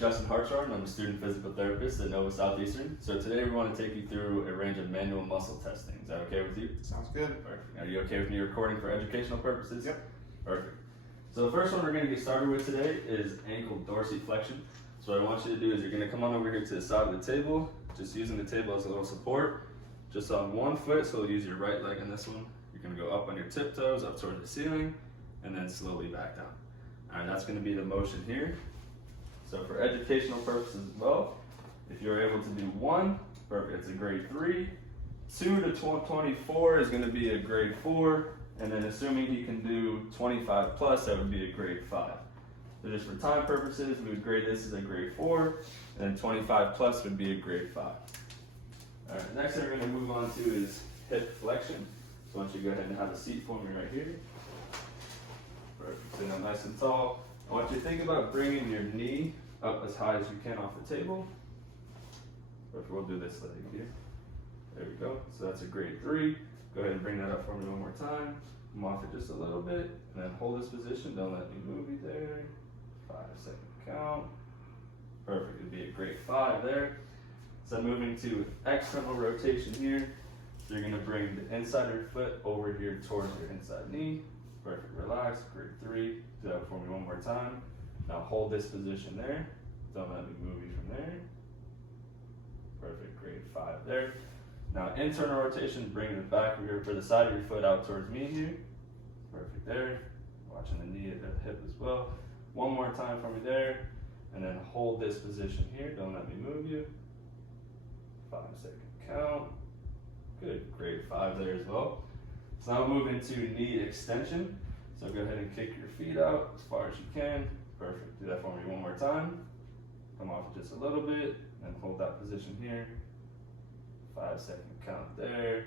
Justin Hartshard, and I'm a student physical therapist at Nova Southeastern. So today we want to take you through a range of manual muscle testing. Is that okay with you? Sounds good. Perfect. Are you okay with me recording for educational purposes? Yep. Perfect. So the first one we're going to get started with today is ankle dorsiflexion. So what I want you to do is you're going to come on over here to the side of the table, just using the table as a little support, just on one foot, so use your right leg on this one. You're going to go up on your tiptoes, up towards the ceiling, and then slowly back down. All right, that's going to be the motion here. So for educational purposes as well, if you're able to do 1, perfect, it's a grade 3. 2 to 24 is going to be a grade 4, and then assuming he can do 25 plus, that would be a grade 5. So just for time purposes, we would grade this as a grade 4, and then 25 plus would be a grade 5. All right, next thing we're going to move on to is hip flexion. So I want you to go ahead and have a seat for me right here. Perfect, sit down nice and tall. I want you to think about bringing your knee up as high as you can off the table. Perfect, we'll do this leg here. There we go. So that's a grade 3. Go ahead and bring that up for me one more time. Come off it just a little bit, and then hold this position. Don't let me move you there. 5-second count. Perfect, it'd be a grade 5 there. So moving to external rotation here. So you're gonna bring the inside of your foot over here towards your inside knee. Perfect, relax, grade 3. Do that for me one more time. Now hold this position there. Don't let me move you from there. Perfect, grade 5 there. Now internal rotation, bring the back of your, for the side of your foot out towards me here. Perfect there. Watching the knee at the hip as well. One more time for me there. And then hold this position here. Don't let me move you. 5-second count. Good, grade 5 there as well. So now move into knee extension. So go ahead and kick your feet out as far as you can. Perfect, do that for me one more time. Come off just a little bit and hold that position here. 5-second count there.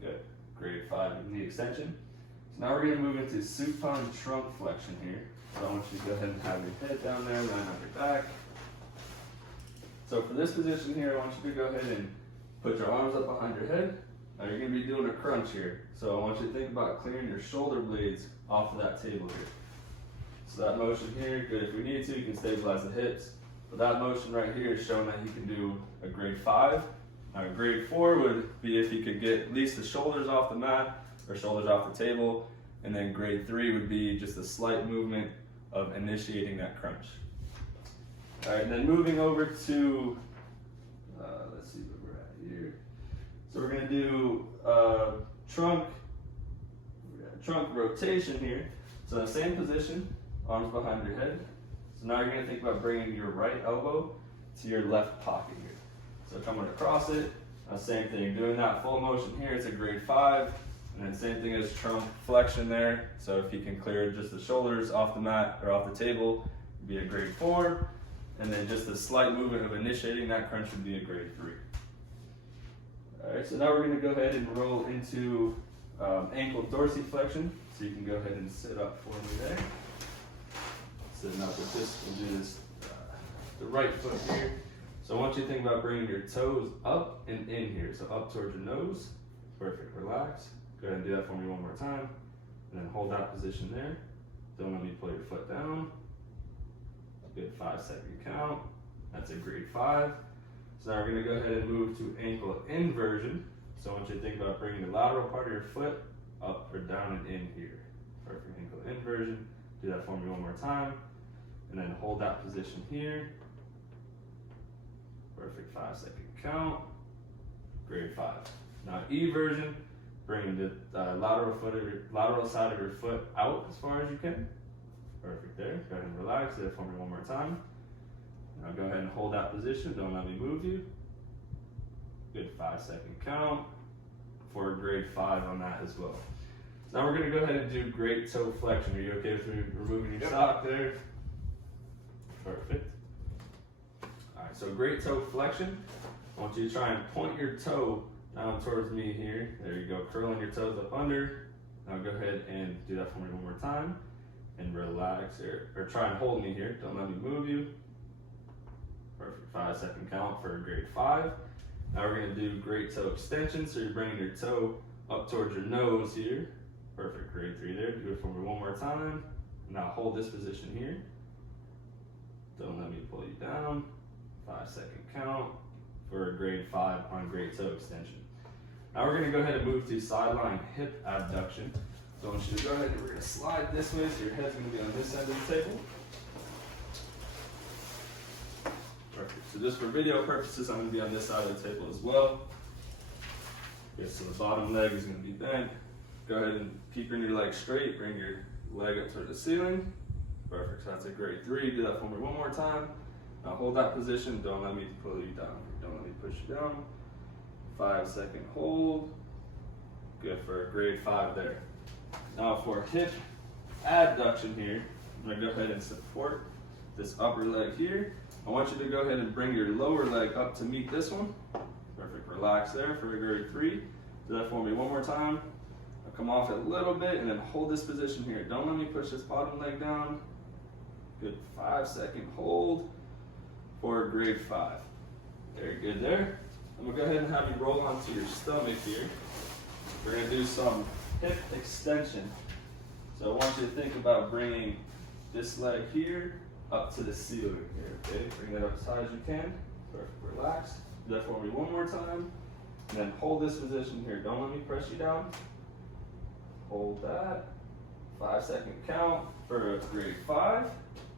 Good, grade 5 knee extension. So now we're gonna move into supine trunk flexion here. So I want you to go ahead and have your head down there, line up your back. So for this position here, I want you to go ahead and put your arms up behind your head. Now you're going to be doing a crunch here. So I want you to think about clearing your shoulder blades off of that table here. So that motion here, good. If we need to, you can stabilize the hips. But that motion right here is showing that you can do a grade 5. Now a grade 4 would be if you could get at least the shoulders off the mat or shoulders off the table. And then grade 3 would be just a slight movement of initiating that crunch. All right, and then moving over to, let's see where we're at here. So we're gonna do trunk rotation here. So the same position, arms behind your head. So now you're gonna think about bringing your right elbow to your left pocket here. So coming across it, same thing, doing that full motion here, it's a grade 5. And then same thing as trunk flexion there. So if you can clear just the shoulders off the mat or off the table, it'd be a grade 4. And then just a slight movement of initiating that crunch would be a grade 3. All right, so now we're gonna go ahead and roll into ankle dorsiflexion. So you can go ahead and sit up for me there. Sitting up with this, we'll do this, the right foot here. So I want you to think about bringing your toes up and in here. So up towards your nose. Perfect, relax. Go ahead and do that for me one more time. And then hold that position there. Don't let me pull your foot down. Good, 5-second count. That's a grade 5. So now we're gonna go ahead and move to ankle inversion. So I want you to think about bringing the lateral part of your foot up or down and in here. Perfect, ankle inversion. Do that for me one more time. And then hold that position here. Perfect, 5-second count. Grade 5. Now eversion, bring the lateral side of your foot out as far as you can. Perfect there. Go ahead and relax. Do it for me one more time. Now go ahead and hold that position. Don't let me move you. Good, 5-second count for a grade 5 on that as well. So now we're going to go ahead and do great toe flexion. Are you okay with me removing your sock there? Perfect. All right, so great toe flexion. I want you to try and point your toe down towards me here. There you go, curling your toes up under. Now go ahead and do that for me one more time. And relax here, or try and hold me here. Don't let me move you. Perfect, 5-second count for a grade 5. Now we're gonna do great toe extension. So you're bringing your toe up towards your nose here. Perfect, grade 3 there. Do it for me one more time. Now hold this position here. Don't let me pull you down. 5-second count for a grade 5 on great toe extension. Now we're gonna go ahead and move to sideline hip abduction. So I want you to go ahead and we're gonna slide this way so your head's gonna be on this end of the table. Perfect. So just for video purposes, I'm gonna be on this side of the table as well. Okay, so the bottom leg is gonna be bent. Go ahead and keep your leg straight, bring your leg up toward the ceiling. Perfect, so that's a grade 3. Do that for me one more time. Now hold that position, don't let me pull you down. Don't let me push you down. 5-second hold. Good for a grade 5 there. Now for hip adduction here, I'm gonna go ahead and support this upper leg here. I want you to go ahead and bring your lower leg up to meet this one. Perfect, relax there for a grade 3. Do that for me one more time. I'll come off it a little bit and then hold this position here. Don't let me push this bottom leg down. Good 5-second hold for a grade 5. Very good there. I'm gonna go ahead and have you roll onto your stomach here. We're gonna do some hip extension. So I want you to think about bringing this leg here up to the ceiling here, okay? Bring that up as high as you can. Perfect, relax. Do that for me one more time. And then hold this position here. Don't let me press you down. Hold that. 5-second count for a grade 5.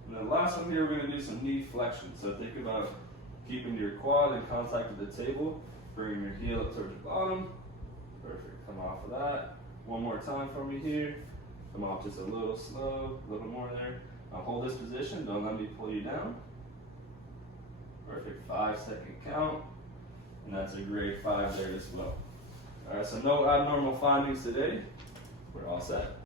And then last one here, we're gonna do some knee flexion. So think about keeping your quad in contact with the table, bringing your heel up towards the bottom. Perfect, come off of that. One more time for me here. Come off just a little slow, a little more there. Now hold this position, don't let me pull you down. Perfect, 5-second count. And that's a grade 5 there as well. All right, so no abnormal findings today. We're all set.